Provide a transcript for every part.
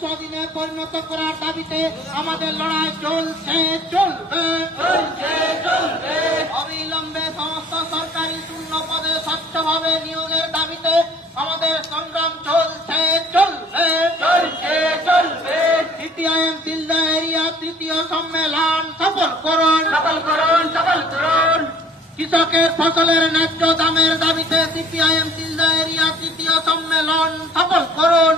স্বাধীনে পরিণত করার দাবিতে আমাদের লড়াই চলছে, চলবে। অবিলম্বে সমস্ত সরকারি শূন্য পদে স্বচ্ছভাবে নিয়োগের দাবিতে আমাদের সংগ্রাম চলছে, চলবে। সিপিআইএম সিলদা এরিয়া তৃতীয় সম্মেলন সফল করুন। কৃষকের ফসলের ন্যায্য দামের দাবিতে সিপিআইএম সিলদা এরিয়া তৃতীয় সম্মেলন সফল করুন।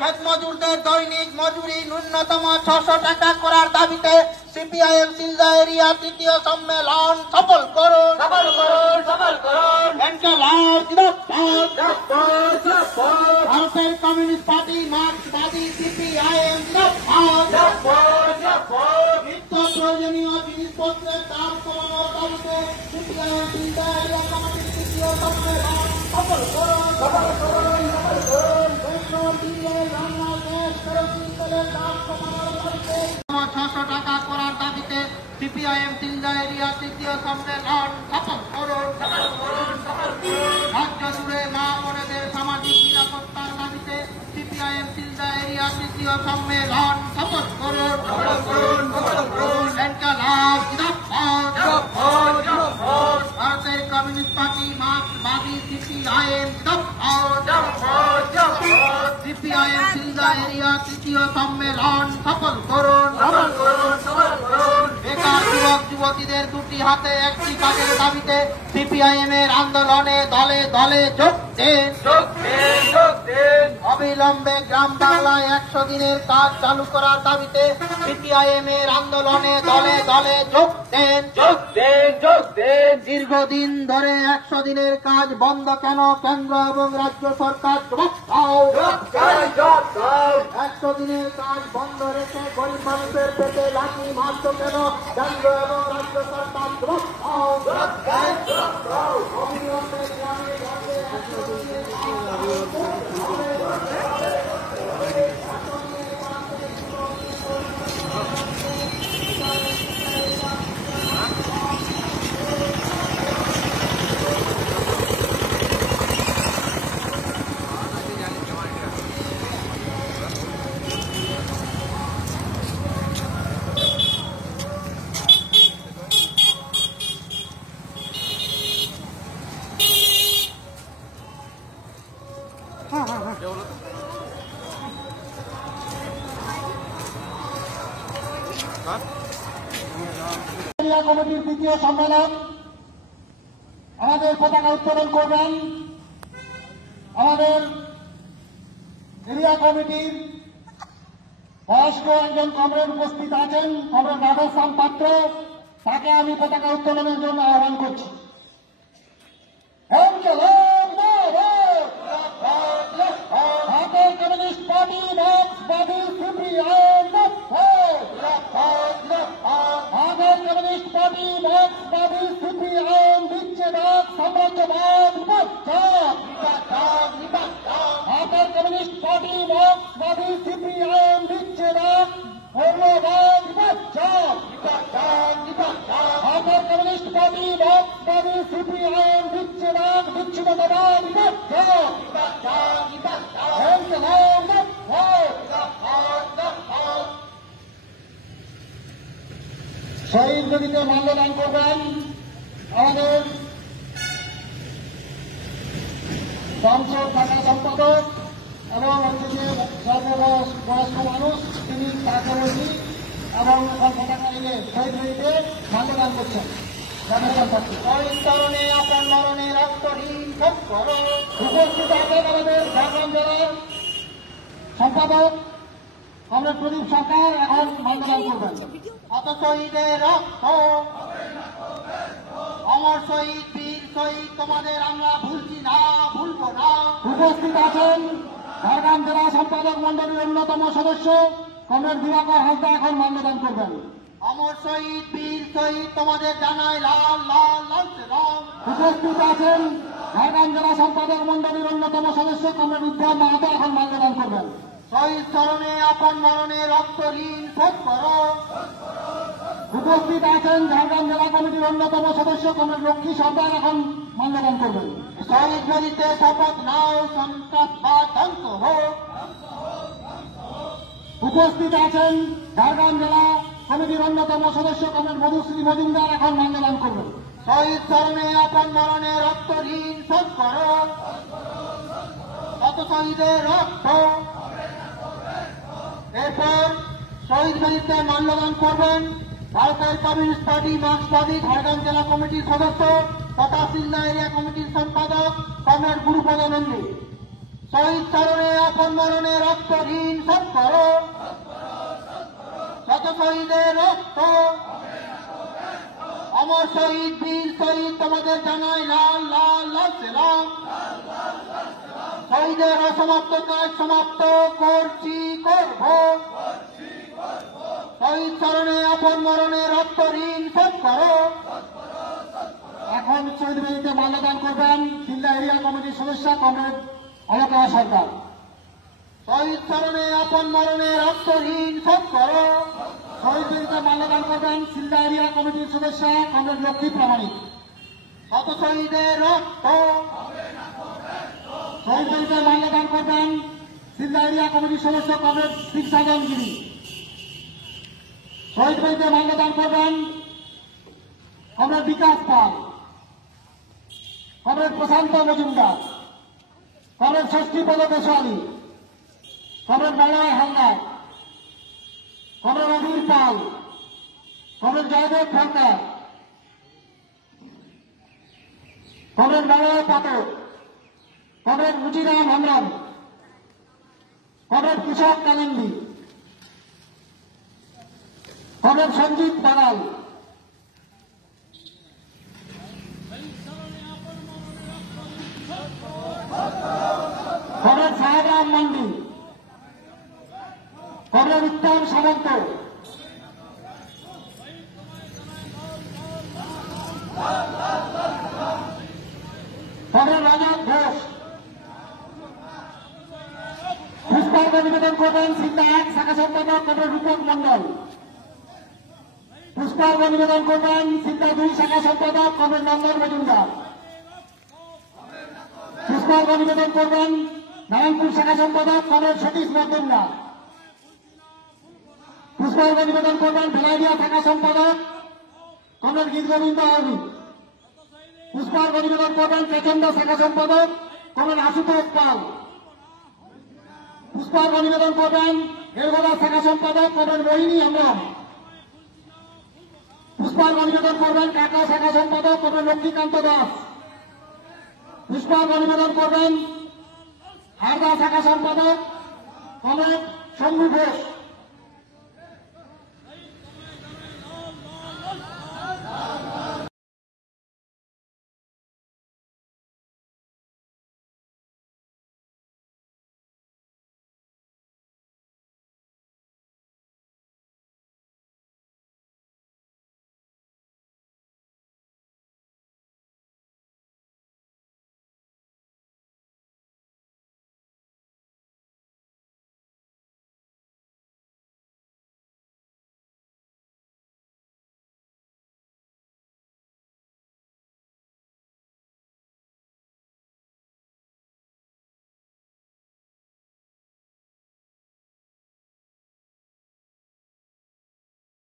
ক্ষেত মজুরদের দৈনিক মজুরি ন্যূনতম 600 টাকা করার দাবিতে সিপিআইএম সিলদা এরিয়া তৃতীয় সম্মেলন সফল করুন। ভারতের কমিউনিস্ট পার্টি, মার্ক্সবাদী, সিপিআইএম নিত্য প্রয়োজনীয় জিনিসপত্রের দাম কমানোর দাবিতে সিপিআইএম সিলদা এরিয়া কমিটির তৃতীয় সম্মেলন সফল করুন। টাকা করার দাবিতে সিপিআইএম সিলদা এরিয়া তৃতীয় সম্মেলন সফল করুন। রাজ্য জুড়ে মা বোনেদের সামাজিক নিরাপত্তার দাবিতে সিপিআইএম সিলদা এরিয়া তৃতীয় সম্মেলন সফল করুন। ভারতের কমিউনিস্ট পার্টি, মার্ক্সবাদী, সিপিআইএম সিলদা এরিয়া তৃতীয় সম্মেলন সফল করুন। বেকার যুবক যুবতীদের দুটি হাতে একটি কাজের দাবিতে সিপিআইএম এর আন্দোলনে দলে দলে যোগ দেন। অবিলম্বে গ্রাম বাংলায় 100 দিনের কাজ চালু করার দাবিতে সিপিআইএম এর আন্দোলনে দলে দলে যোগ দেন। দীর্ঘদিন ধরে 100 দিনের কাজ বন্ধ কেন? কেন্দ্র এবং রাজ্য সরকার জবাব দাও। 100 দিনের কাজ বন্ধ রেখে গরিব মানুষের পেটে লাঠি মারছ কেন? কেন্দ্র এবং রাজ্য সরকার জবাব দাও। অবিলম্বে গ্রামে গঞ্জে 100 দিনের কমিটির দ্বিতীয় সম্মেলন আমাদের পতাকা উত্তোলন করবেন। আমাদের এরিয়া কমিটির বয়স্ক একজন কমরেড উপস্থিত আছেন, কমরেড রাধেশ্যাম পাত্র, তাকে আমি পতাকা উত্তোলনের জন্য আহ্বান করছি। ভারতের কমিউনিস্ট পার্টি, মার্ক্সবাদী, সিপিআইএম ভারতের কমিউনিস্ট পার্টি, মার্ক্সবাদী, সিপিআইএম বিচ্ছেদক সাম্রাজ্যবাদ ভারতের কমিউনিস্ট পার্টি, মার্ক্সবাদী, সিপিআইএম বিচ্ছেদক মৌলবাদ ভারতের কমিউনিস্ট পার্টি, মার্ক্সবাদী, সিপিআইএম বিচ্ছেদক বিচ্ছিন্নতাবাদ শহীদ বেদিতে মাল্যদান করবেন আমাদের সংসদ শাখা সম্পাদক এবং হচ্ছে যে সর্ববয়স্ক মানুষ তিনি সহকর্মী এবং পতাকা নিয়ে শহীদ বেদিতে মাল্যদান করছেন। শহীদ তরণে আপনার মরণে রক্তহীন উপস্থিত আছেন আমাদের ঝাড়গ্রাম জেলার সম্পাদক আমরা প্রদীপ সরকার এখন মাল্যদান করবেন। অত শহীদের রক্ত, অমর শহীদ, বীর শহীদ, তোমাদের আমরা ভুলছি না, ভুলবো না। উপস্থিত আছেন ঝাড়গ্রাম জেলা সম্পাদক মন্ডলীর অন্যতম সদস্য কমরেড দিবাকর হাসদা এখন মাল্যদান করবেন। অমর শহীদ, বীর শহীদ, তোমাদের জানাই লাল লাল লাল সেলাম। উপস্থিত আছেন ঝাড়গ্রাম জেলা সম্পাদক মন্ডলীর অন্যতম সদস্য কমরেড উদ্ধব মাহাতো এখন মাল্যদান করবেন। শহীদ চরণে আপন মরণে রক্ত ঋণ শোধ করো। উপস্থিত আছেন ঝাড়গ্রাম জেলা কমিটির অন্যতম সদস্য কমরেড লক্ষ্মী সর্দার এখন মাল্যদান করবেন। শহীদ বেদিতে শপথ নাও, সন্ত্রাসবাদ ধ্বংস হোক। উপস্থিত আছেন ঝাড়গ্রাম জেলা কমিটির অন্যতম সদস্য কমরেড মধুশ্রী মজুমদার এখন মাল্যদান করবেন। শহীদ চরণে আপন মরণে রক্ত ঋণ শোধ করো, কত শহীদের রক্ত। এরপর শহীদ বেদিতে মাল্যদান করবেন ভারতের কমিউনিস্ট পার্টি মার্ক্সবাদী ঝাড়গ্রাম জেলা কমিটির সদস্য তথা সিলদা এরিয়া কমিটির সম্পাদক কমরেড গুরুপদ নন্দী। শহীদ চরণে আপন মরণে রক্ত ঋণ শোধ করো, শত শহীদের রক্ত। অমর শহীদ বীর শহীদ তোমাদের জানাই লাল লাল লাল সেলাম। শহীদের অসমাপ্ত কাজ সমাপ্ত করছি করব। শহীদ চরণে আপন মরণে রক্ত ঋণ শোধ করো। এখন শহীদ বেদিতে মাল্যদান করবেন সিলদা এরিয়া কমিটির সদস্য কমরেড অলকা সরকার। শহীদ চরণে আপন মরণে রক্ত ঋণ শোধ করো। শহীদ বেদিতে মাল্যদান করবেন সিলদা এরিয়া কমিটির সদস্য কমরেড লক্ষ্মী প্রামাণিক। শত শহীদের রক্ত। শহীদ বেদিতে মাল্যদান করবেন সিলদা এরিয়া কমিটির সদস্য কমরেড শিবসাধন গিরি। শহীদ বেদিতে মাল্যদান করবেন comrade Bikash Pal, comrade Prashanta Majumdar, comrade Shashthipada Goswami, comrade Malay Haldar, comrade Adhir Pal, comrade Joydev Sarkar, comrade Malay Pathak, comrade Ruchiram Hembram, comrade Krishak Kalindi, comrade Sanjit Bagal, comrade Sahebram Mandi, comrade Uttam Samanta, comrade Raja Ghosh. পুষ্পার্ঘ নিবেদন করবেন সিলদা 1 শাখা সম্পাদক কমরেড রূপক মন্ডল। পুষ্পার্ঘ নিবেদন করবেন সিলদা 2 শাখা সম্পাদক কমরেড নন্দন মজুমদার। পুষ্পার্ঘ নিবেদন করবেন নারায়ণপুর শাখা সম্পাদক কমরেড সতীশ মজুমদা। পুষ্পার্ঘ নিবেদন করবেন ভেলাইদিয়া শাখা সম্পাদক কমরেড গীতগোবিন্দ আউরি। পুষ্পার্ঘ নিবেদন করবেন প্রচন্ড শাখা সম্পাদক কমরেড আশুতোষ পাল। পুষ্পার্ঘ নিবেদন করবেন এলগোলা শাখা সম্পাদক কমরেড মোহিনী হেমব্রম। পুষ্পার্ঘ নিবেদন করবেন কাকা শাখা সম্পাদক কমরেড লক্ষ্মীকান্ত দাস। পুষ্পার্ঘ নিবেদন করবেন হারদা শাখা সম্পাদক কমরেড শম্ভু ঘোষ।